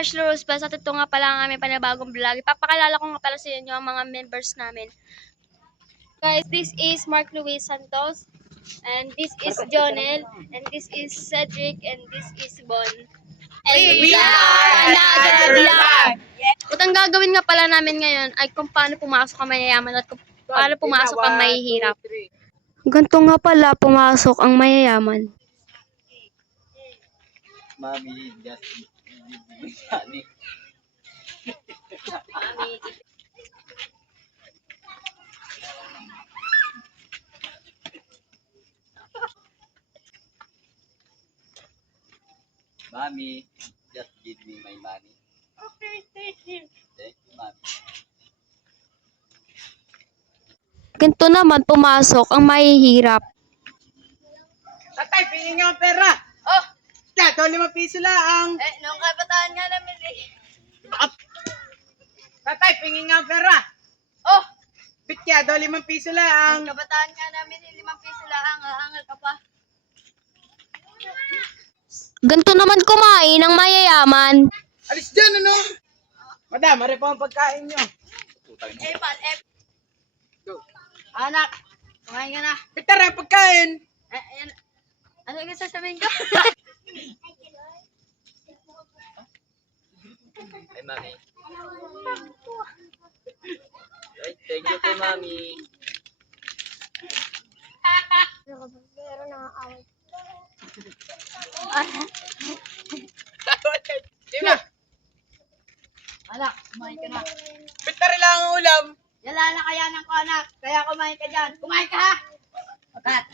Ashley Rose Bas at ito nga pala ang aming panibagong vlog. Ipapakilala ko nga pala sa inyo ang mga members namin. Guys, this is Mark Luis Santos, and this is Jonel, and this is Cedric, and this is Bon. And we are another vlog! At ang gagawin nga pala namin ngayon ay kung paano pumasok ang mayayaman at kung paano pumasok ang mahihirap. Ganito nga pala pumasok ang mayayaman. Mami, just Mami. Mami, just give me my money. Okay, thank you. Thank you, Mami. Ganito naman pumasok ang mahihirap. Tatay, pingin nga ang pera. Oh, ito 5 piso lang. Nung kabataan nga namin Tatay, pingin nga ang pera. Oh, Bit kaya, 5 piso lang. kabataan nga namin 5 piso lang, aangal ka pa. Ganito naman kumain ang mayayaman. Alis dyan, ano? Madam, mari po ang pagkain nyo. Putang ina. Go. Anak, kumain ka na. Bitar ang pagkain. Ano yung sasabihin ko? Ay, Mami. Ay, thank you po, Mami. Pero nakakaway. Di ba? Anak, kumain ka na. Bitar lang ang ulam. Yala na kaya ng ko anak, kaya kumain ka dyan. Kumain ka ha! Kat.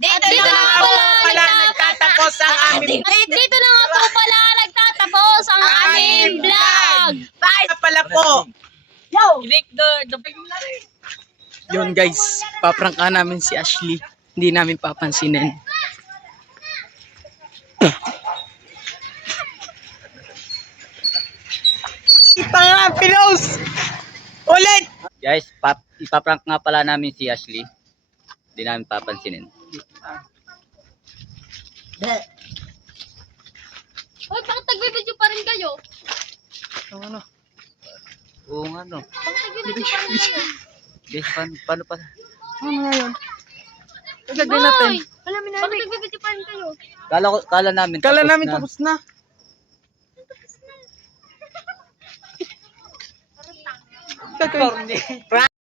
Dito Dito na nga po pala nagtatapos ang aming Dito na nga po pala nagtatapos ang aming vlog. Bye na pala po. Yo! Yun guys, paprangka namin si Ashley. Hindi namin papansinin. Ito nga, pinos. Ulit. Guys, ipaprank nga pala namin si Ashley. Hindi namin papansinin. Hoy, bakit nagbibideo pa rin kayo? Ano? Oo nga, no. Bakit nagbibideo pa rin kayo? Guys, paano pa? Ano nga yun? Gagawin natin. Hoy! Bakit nagbibideo pa rin kayo? Kala namin Kala tapos namin na. tapos na. Gagawin.